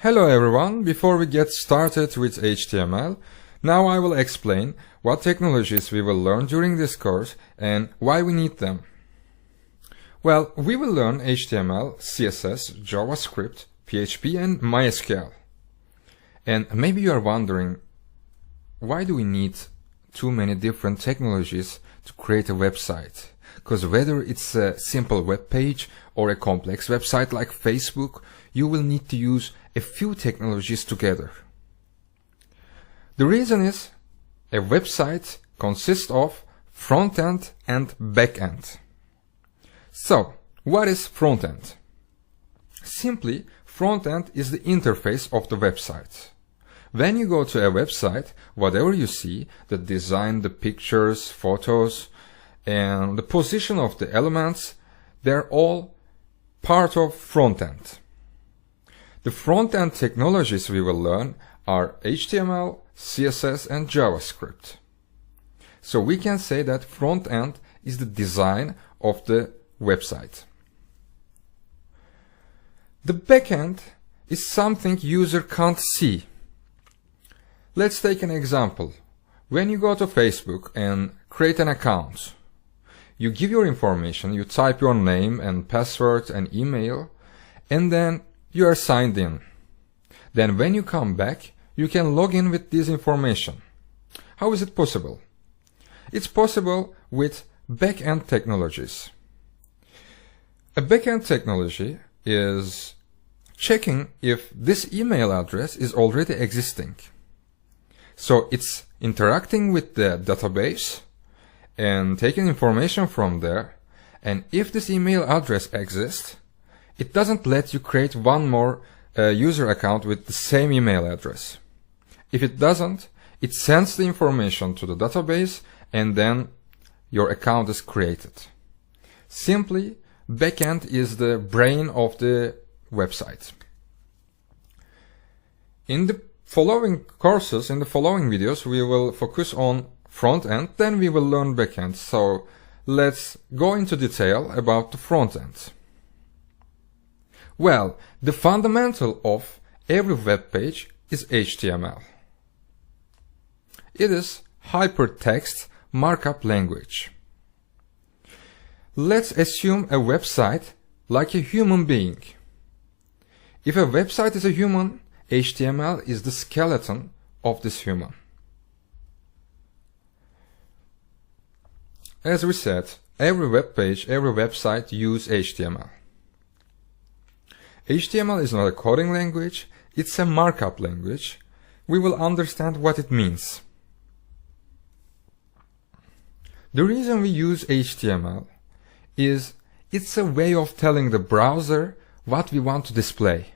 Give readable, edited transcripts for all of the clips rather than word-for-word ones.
Hello everyone, before we get started with HTML, now I will explain what technologies we will learn during this course and why we need them. Well, we will learn HTML, CSS, JavaScript, PHP and MySQL. And maybe you are wondering, why do we need too many different technologies to create a website? Because whether it's a simple web page or a complex website like Facebook, you will need to use a few technologies together. The reason is a website consists of front-end and back-end. So, what is front-end? Simply, front-end is the interface of the website. When you go to a website, whatever you see, the design, the pictures, photos, and the position of the elements, they're all part of front-end. The front-end technologies we will learn are HTML, CSS, and JavaScript. So we can say that front-end is the design of the website. The back-end is something user can't see. Let's take an example. When you go to Facebook and create an account, you give your information, you type your name and password and email, and then you are signed in. Then when you come back, you can log in with this information. How is it possible? It's possible with back-end technologies. A back-end technology is checking if this email address is already existing. So it's interacting with the database and taking information from there, and if this email address exists, it doesn't let you create one more user account with the same email address. If it doesn't, it sends the information to the database and then your account is created. Simply, backend is the brain of the website. In the following courses, in the following videos, we will focus on front end, then we will learn backend. So let's go into detail about the front end. Well, the fundamental of every web page is HTML. It is hypertext markup language. Let's assume a website like a human being. If a website is a human, HTML is the skeleton of this human. As we said, every web page, every website uses HTML. HTML is not a coding language, it's a markup language. We will understand what it means. The reason we use HTML is it's a way of telling the browser what we want to display.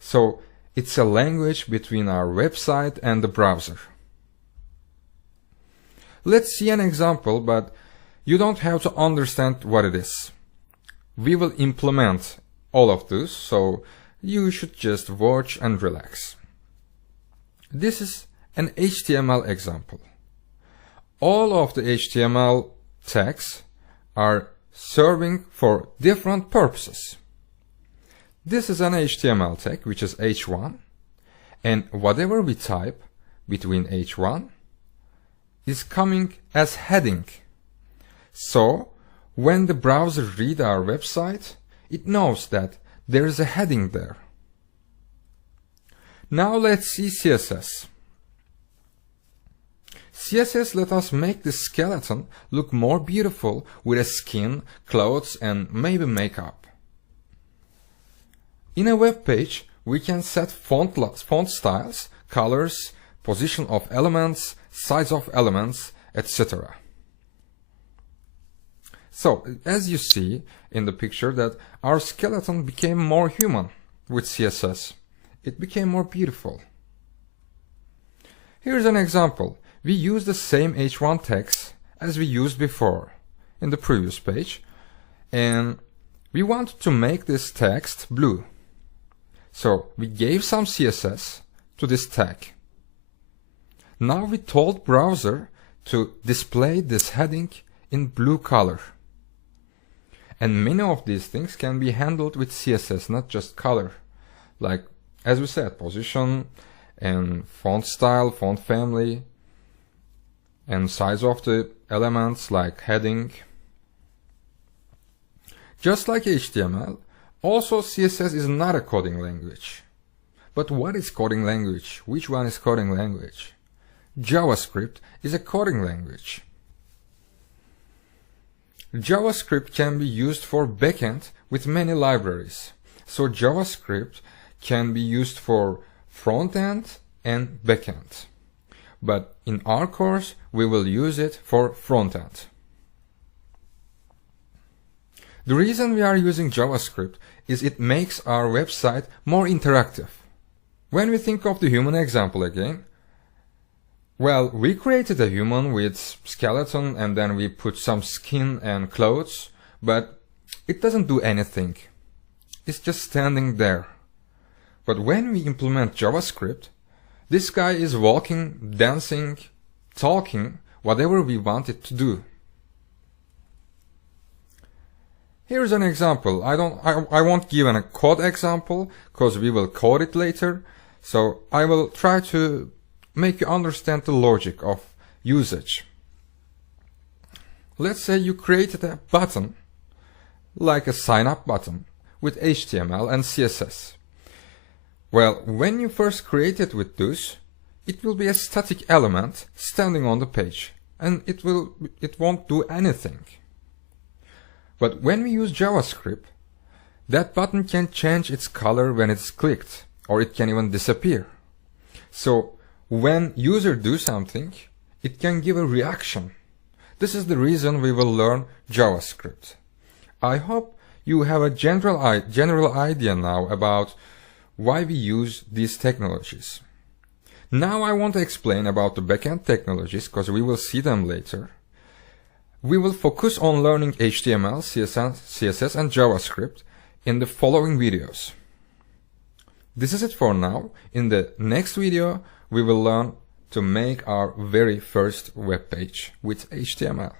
So it's a language between our website and the browser. Let's see an example, but you don't have to understand what it is. We will implement all of this, so you should just watch and relax. This is an HTML example. All of the HTML tags are serving for different purposes. This is an HTML tag, which is h1, and whatever we type between h1 is coming as heading. So when the browser reads our website, it knows that there is a heading there. Now let's see CSS. CSS let us make the skeleton look more beautiful with a skin, clothes, and maybe makeup. In a web page, we can set font styles, colors, position of elements, size of elements, etc. So, as you see in the picture, that our skeleton became more human with CSS. It became more beautiful. Here's an example. We use the same h1 text as we used before in the previous page, and we want to make this text blue. So we gave some CSS to this tag. Now we told browser to display this heading in blue color. And many of these things can be handled with CSS, not just color, like As we said, position and font style, font family, and size of the elements like heading. Just like HTML, also CSS is not a coding language. But what is coding language? Which one is coding language? JavaScript is a coding language. JavaScript can be used for backend with many libraries. So JavaScript can be used for front-end and backend. But in our course, we will use it for front-end. The reason we are using JavaScript is it makes our website more interactive. When we think of the human example again, well, we created a human with skeleton and then we put some skin and clothes, but it doesn't do anything. It's just standing there. But when we implement JavaScript, this guy is walking, dancing, talking, whatever we want it to do. Here's an example. I won't give a code example because we will code it later. So I will try to make you understand the logic of usage. Let's say you created a button, like a sign up button, with HTML and CSS. Well, when you first create it with those, it will be a static element standing on the page, and it won't do anything. But when we use JavaScript, that button can change its color when it's clicked, or it can even disappear. So when user do something, it can give a reaction. This is the reason we will learn JavaScript. I hope you have a general idea now about why we use these technologies. Now I want to explain about the backend technologies because we will see them later. We will focus on learning HTML, CSS and JavaScript in the following videos. This is it for now. In the next video, we will learn to make our very first web page with HTML.